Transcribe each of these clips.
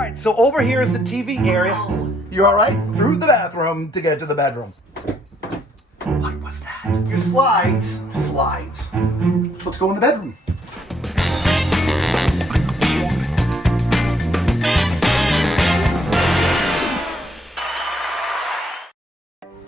right, so over here is the TV area. You all right? Through the bathroom to get to the bedroom. What was that? Your slides. So let's go in the bedroom.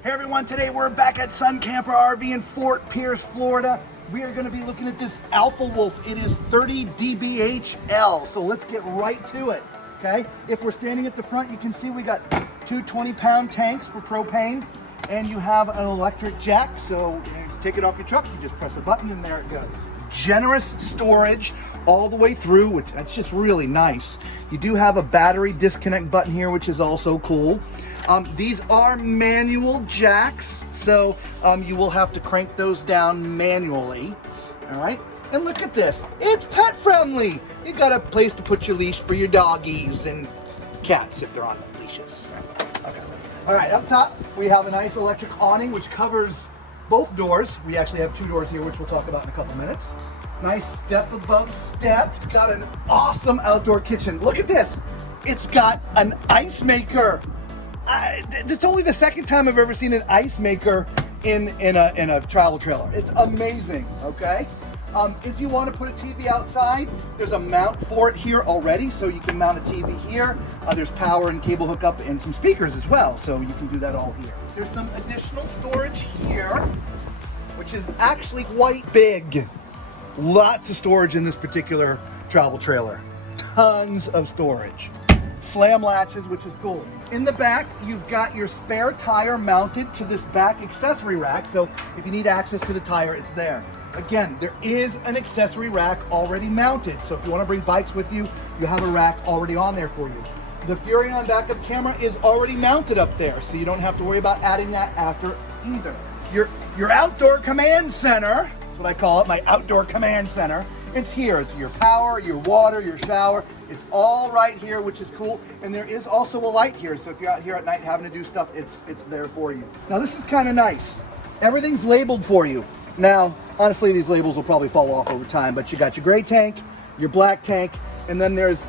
Hey everyone, today we're back at Sun Camper RV in Fort Pierce, Florida. We are going to be looking at this Alpha Wolf. It is 30DBH-L, so let's get right to it, okay? If we're standing at the front, you can see we got two 20-pound tanks for propane, and you have an electric jack, so you take it off your truck, you just press a button and there it goes. Generous storage all the way through, which that's just really nice. You do have a battery disconnect button here, which is also cool. These are manual jacks, so you will have to crank those down manually. All right, and look at this. It's pet friendly. You got a place to put your leash for your doggies and cats if they're on leashes. Okay. All right, up top we have a nice electric awning which covers both doors. We actually have two doors here, which we'll talk about in a couple minutes. Nice step above step. It's got an awesome outdoor kitchen. Look at this. It's got an ice maker. It's only the second time I've ever seen an ice maker in a travel trailer. It's amazing, okay? If you want to put a TV outside, there's a mount for it here already, so you can mount a TV here. There's power and cable hookup and some speakers as well, so you can do that all here. There's some additional storage here, which is actually quite big. Lots of storage in this particular travel trailer. Tons of storage. Slam latches, which is cool. In the back, you've got your spare tire mounted to this back accessory rack, so if you need access to the tire, it's there. Again, there is an accessory rack already mounted, so if you want to bring bikes with you, you have a rack already on there for you. The Furrion backup camera is already mounted up there, so you don't have to worry about adding that after either. Your outdoor command center, that's what I call it, my outdoor command center. It's here. It's your power, your water, your shower. It's all right here, which is cool. And there is also a light here, so if you're out here at night having to do stuff, it's there for you. Now this is kind of nice. Everything's labeled for you. Now, honestly, these labels will probably fall off over time, but you got your gray tank, your black tank, and then there's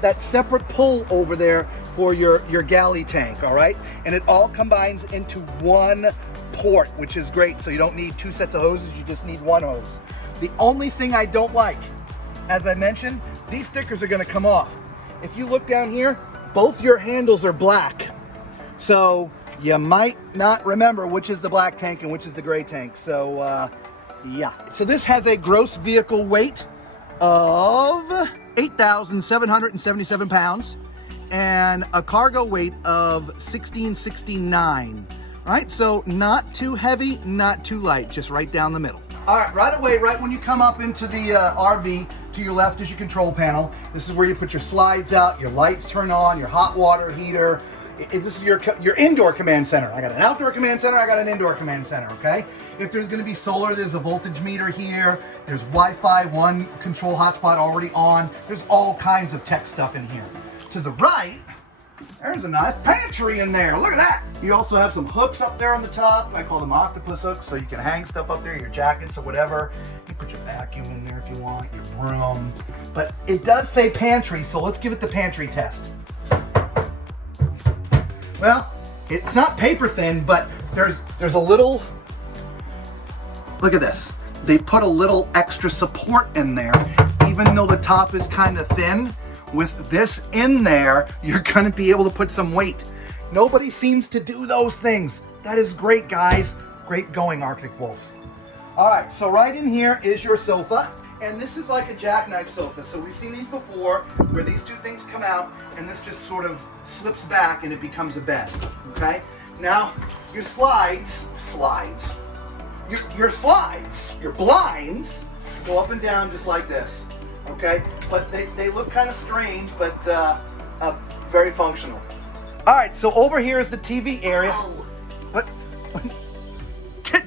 that separate pull over there for your galley tank, all right? And it all combines into one port, which is great. So you don't need two sets of hoses, you just need one hose. The only thing I don't like, as I mentioned, these stickers are going to come off. If you look down here, both your handles are black. So you might not remember which is the black tank and which is the gray tank. So yeah. So this has a gross vehicle weight of 8,777 pounds and a cargo weight of 1,669. Right? So not too heavy, not too light, just right down the middle. All right, right away, right when you come up into the RV, to your left is your control panel. This is where you put your slides out, your lights turn on, your hot water heater. This is your indoor command center. I got an outdoor command center, I got an indoor command center, okay? If there's gonna be solar, there's a voltage meter here. There's Wi-Fi 1 control hotspot already on. There's all kinds of tech stuff in here. To the right, there's a nice pantry in there. Look at that. You also have some hooks up there on the top. I call them octopus hooks, so you can hang stuff up there, your jackets or whatever. You put your vacuum in there if you want, your broom. But it does say pantry, so let's give it the pantry test. Well, it's not paper thin, but there's a little, look at this. They put a little extra support in there, even though the top is kind of thin. With this in there, you're gonna be able to put some weight. Nobody seems to do those things. That is great, guys. Great going, Arctic Wolf. All right, so right in here is your sofa. And this is like a jackknife sofa. So we've seen these before, where these two things come out, and this just sort of slips back and it becomes a bed, okay? Now, your your blinds go up and down just like this. Okay, but they look kind of strange, but very functional. All right, so over here is the TV area. Oh. What?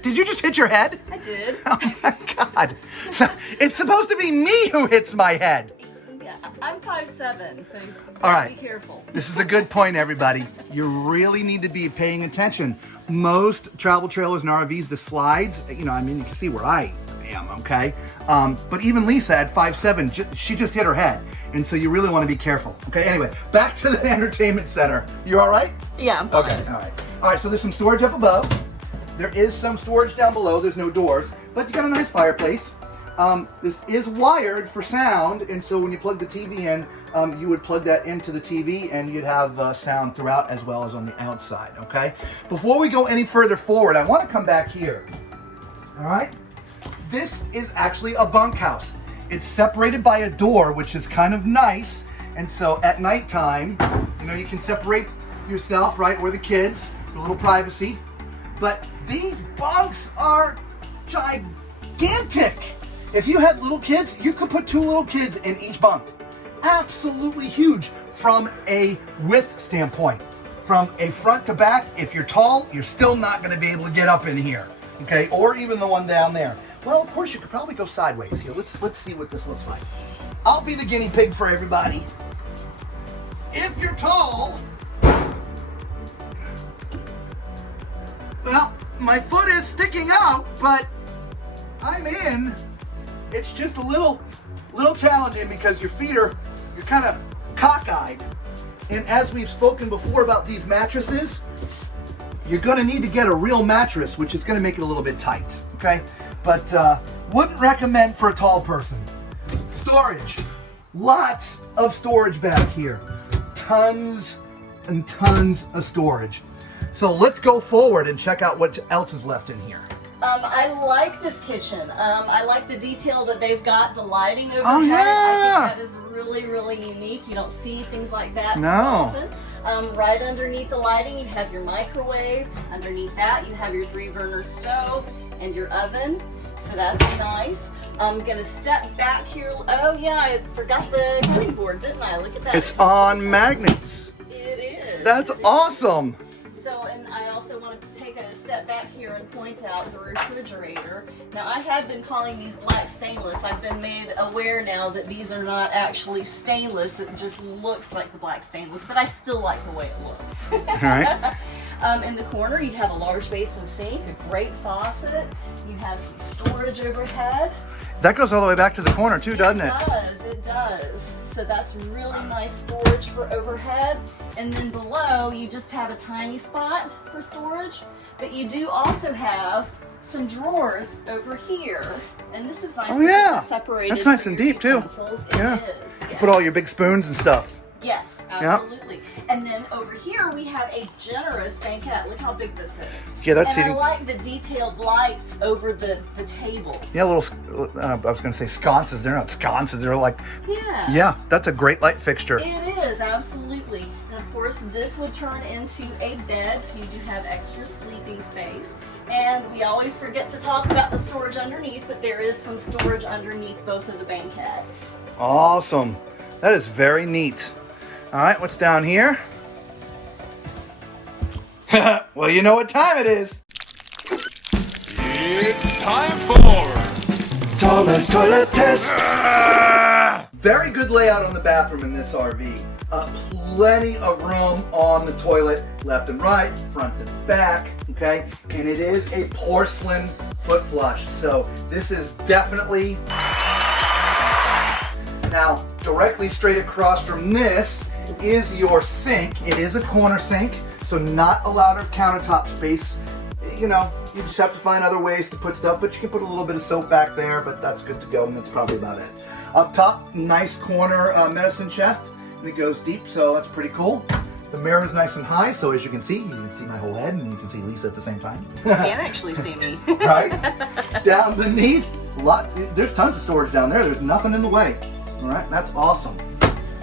Did you just hit your head? I did. Oh my God. So it's supposed to be me who hits my head. Yeah, I'm 5'7", so all right. Be careful. This is a good point, everybody. You really need to be paying attention. Most travel trailers and RVs, the slides, you know, I mean, you can see where I am, okay? But even Lisa at 5'7", she just hit her head. and so you really want to be careful. Okay, anyway, back to the entertainment center. You all right? Yeah, I'm fine. Okay, all right. All right, so there's some storage up above. There is some storage down below. There's no doors, but you got a nice fireplace. This is wired for sound, and so when you plug the TV in, you would plug that into the TV and you'd have sound throughout as well as on the outside, okay? Before we go any further forward, I want to come back here, all right? This is actually a bunkhouse. It's separated by a door, which is kind of nice, and so at nighttime, you know, you can separate yourself, right, or the kids, for a little privacy, but these bunks are gigantic. If you had little kids, you could put 2 little kids in each bunk. Absolutely huge from a width standpoint. From a front to back, if you're tall, you're still not gonna be able to get up in here, okay? Or even the one down there. Well, of course, you could probably go sideways here. Let's see what this looks like. I'll be the guinea pig for everybody. If you're tall, well, my foot is sticking out, but I'm in. It's just a little challenging because your feet you're kind of cockeyed. And as we've spoken before about these mattresses, you're gonna need to get a real mattress, which is gonna make it a little bit tight, okay? But wouldn't recommend for a tall person. Storage, lots of storage back here. Tons and tons of storage. So let's go forward and check out what else is left in here. I like this kitchen. I like the detail that they've got, the lighting overhead. Oh, yeah. I think that is really, really unique. You don't see things like that too often. Right underneath the lighting, you have your microwave. Underneath that, you have your 3-burner stove and your oven. So that's nice. I'm gonna step back here. Oh yeah, I forgot the cutting board, didn't I? Look at that. It's on magnets. It is. That's awesome. So, and I also want to take a step back here and point out the refrigerator. Now, I had been calling these black stainless. I've been made aware now that these are not actually stainless. It just looks like the black stainless, but I still like the way it looks. All right. In the corner, you have a large basin sink, a great faucet. You have some storage overhead. That goes all the way back to the corner too, doesn't it? It does. So that's really nice storage for overhead. And then below, you just have a tiny spot for storage, but you do also have some drawers over here. And this is nice. Oh yeah, it's separated. that's nice for and your deep too. utensils. Yeah, It is, yes. Put all your big spoons and stuff. Yes, absolutely. Yep. And then over here we have a generous banquette. Look how big this is. Yeah, that's and seating. I like the detailed lights over the table. Yeah, little, I was going to say sconces. They're not sconces. They're like, yeah. Yeah, that's a great light fixture. It is, absolutely. And of course, this would turn into a bed, so you do have extra sleeping space. And we always forget to talk about the storage underneath, but there is some storage underneath both of the banquettes. Awesome. That is very neat. All right, what's down here? Well, you know what time it is. It's time for Tall Man's Toilet Test. Very good layout on the bathroom in this RV. Plenty of room on the toilet, left and right, front and back, okay? And it is a porcelain foot flush. So this is definitely... Now, directly straight across from this is your sink. It is a corner sink, so not a lot of countertop space. You know, you just have to find other ways to put stuff, but you can put a little bit of soap back there, but that's good to go, and that's probably about it. Up top, nice corner medicine chest, and it goes deep, so that's pretty cool. The mirror is nice and high, so as you can see my whole head, and you can see Lisa at the same time. You can actually see me. Right? Down beneath, there's tons of storage down there. There's nothing in the way. All right, that's awesome.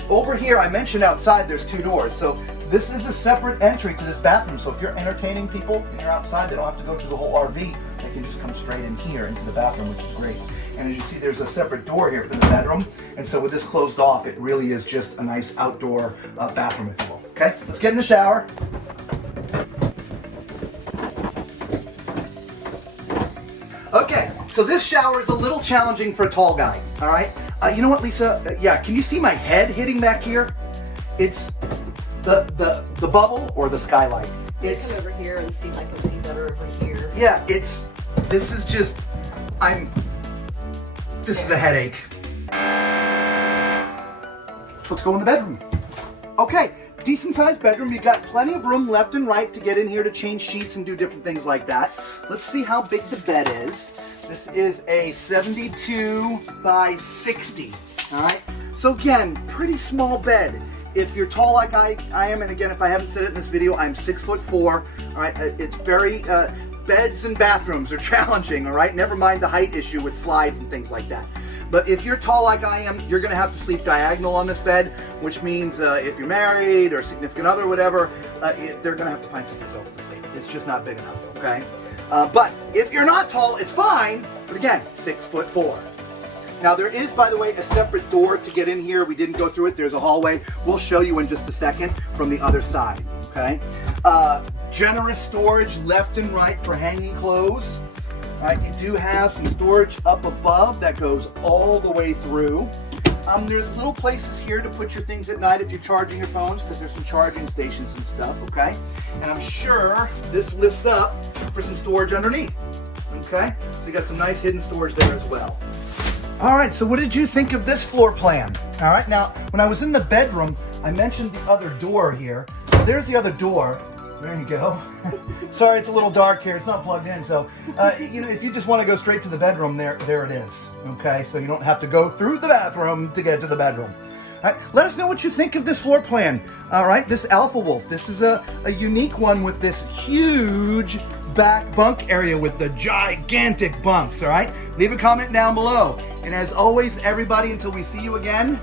Over here, I mentioned outside there's 2 doors, so this is a separate entry to this bathroom. So if you're entertaining people and you're outside, they don't have to go through the whole RV. They can just come straight in here into the bathroom, which is great. And as you see, there's a separate door here for the bedroom. And so with this closed off, it really is just a nice outdoor bathroom, if you will. Okay, let's get in the shower. Okay, so this shower is a little challenging for a tall guy, all right? You know what, Lisa? Yeah, can you see my head hitting back here? It's the bubble or the skylight. It's come over here and see if I can see better over here. Yeah, this is just, this is a headache. So let's go in the bedroom. Okay, decent sized bedroom. You got plenty of room left and right to get in here to change sheets and do different things like that. Let's see how big the bed is. This is a 72 by 60. All right. So again, pretty small bed. If you're tall like I am, and again, if I haven't said it in this video, I'm 6'4". All right. It's very beds and bathrooms are challenging. All right. Never mind the height issue with slides and things like that. But if you're tall like I am, you're going to have to sleep diagonal on this bed, which means if you're married or significant other or whatever, they're going to have to find someplace else to sleep. It's just not big enough, okay? But if you're not tall, it's fine. But again, 6'4". Now there is, by the way, a separate door to get in here. We didn't go through it. There's a hallway. We'll show you in just a second from the other side, okay? Generous storage left and right for hanging clothes. All right, you do have some storage up above that goes all the way through. There's little places here to put your things at night if you're charging your phones, because there's some charging stations and stuff, okay? And I'm sure this lifts up for some storage underneath, okay? So you got some nice hidden storage there as well. All right, so what did you think of this floor plan? All right, now, when I was in the bedroom, I mentioned the other door here. So there's the other door. There you go. Sorry, it's a little dark here. It's not plugged in. So, you know, if you just want to go straight to the bedroom, there it is. Okay, so you don't have to go through the bathroom to get to the bedroom. All right, let us know what you think of this floor plan. All right, this Alpha Wolf. This is a unique one with this huge back bunk area with the gigantic bunks. All right, leave a comment down below. And as always, everybody, until we see you again,